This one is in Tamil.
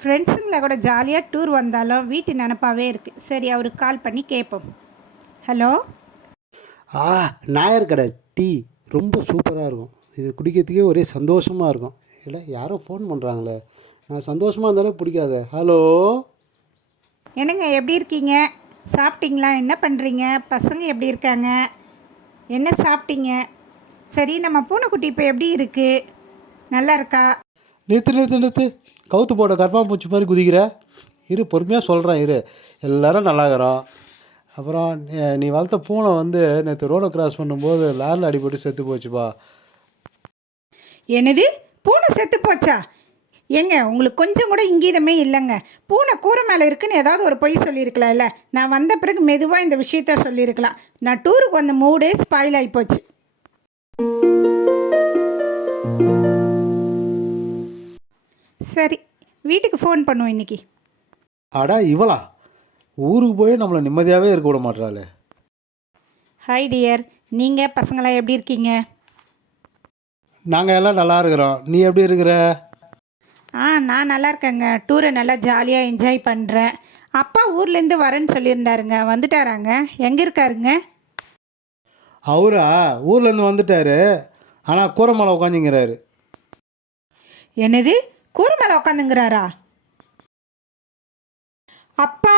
ஃப்ரெண்ட்ஸுங்களை கூட ஜாலியாக டூர் வந்தாலும் வீட்டு நினப்பாவே இருக்குது. சரி, அவருக்கு கால் பண்ணி கேட்போம். ஹலோ. நாயர் கடை டீ ரொம்ப சூப்பராக இருக்கும். இது குடிக்கிறதுக்கே ஒரே சந்தோஷமாக இருக்கும். இல்லை யாரோ ஃபோன் பண்ணுறாங்களே, நான் சந்தோஷமாக இருந்தாலும் பிடிக்காது. ஹலோ. என்னங்க, எப்படி இருக்கீங்க? சாப்பிட்டீங்களா? என்ன பண்ணுறீங்க? பசங்க எப்படி இருக்காங்க? என்ன சாப்பிட்டீங்க? சரி, நம்ம பூனைக்குட்டி இப்போ எப்படி இருக்குது? நல்லா இருக்கா? நிறுத்து கவுத்து போட கர்ப்பாம்பூச்சி மாதிரி குதிக்கிற. இரு, பொறுமையாக சொல்கிறேன் இரு. எல்லோரும் நல்லாக்கிறோம். அப்புறம் நீ வளர்த்த பூனை நேற்று ரோடை கிராஸ் பண்ணும்போது லாரில் அடிபட்டு செத்து போச்சுப்பா. என்னது? பூனை செத்து போச்சா? ஏங்க, உங்களுக்கு கொஞ்சம் கூட இங்கீதமே இல்லைங்க. பூனை கூரை மேலே இருக்குன்னு ஏதாவது ஒரு பொய் சொல்லியிருக்கலாம். இல்லை, நான் வந்த பிறகு மெதுவாக இந்த விஷயத்த சொல்லியிருக்கலாம். நான் டூருக்கு வந்த மூடே ஸ்பாயில் ஆகிப்போச்சு. சரி, வீட்டுக்கு ஃபோன் பண்ணுவோம் இன்றைக்கி. அடா இவளா ஊருக்கு போய் நம்மளை நிம்மதியாகவே இருக்க விட மாட்டாளே. ஹாய் டியர், நீங்கள் பசங்களாம் எப்படி இருக்கீங்க? நாங்கள் எல்லாம் நல்லா இருக்கிறோம். நீ எப்படி இருக்கிற? நான் நல்லா இருக்கேங்க. டூரை நல்லா ஜாலியாக என்ஜாய் பண்ணுறேன். அப்பா ஊர்லேருந்து வரேன்னு சொல்லியிருந்தாருங்க. வந்துட்டாராங்க? எங்கே இருக்காருங்க? அவரா ஊர்லேருந்து வந்துட்டாரு. ஆனால் கூரை மேலே உட்காந்துங்கிறாரு. என்னது? கூரை மேலே உட்காந்துங்கிறாரா? அப்பா!